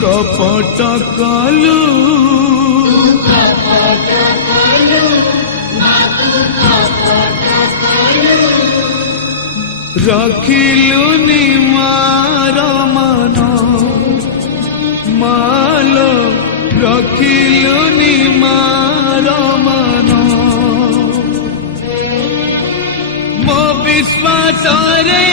কপট কলু রখিলুনি মার মন মালো রখিলুনি মার মন মো বিশ্বাসরে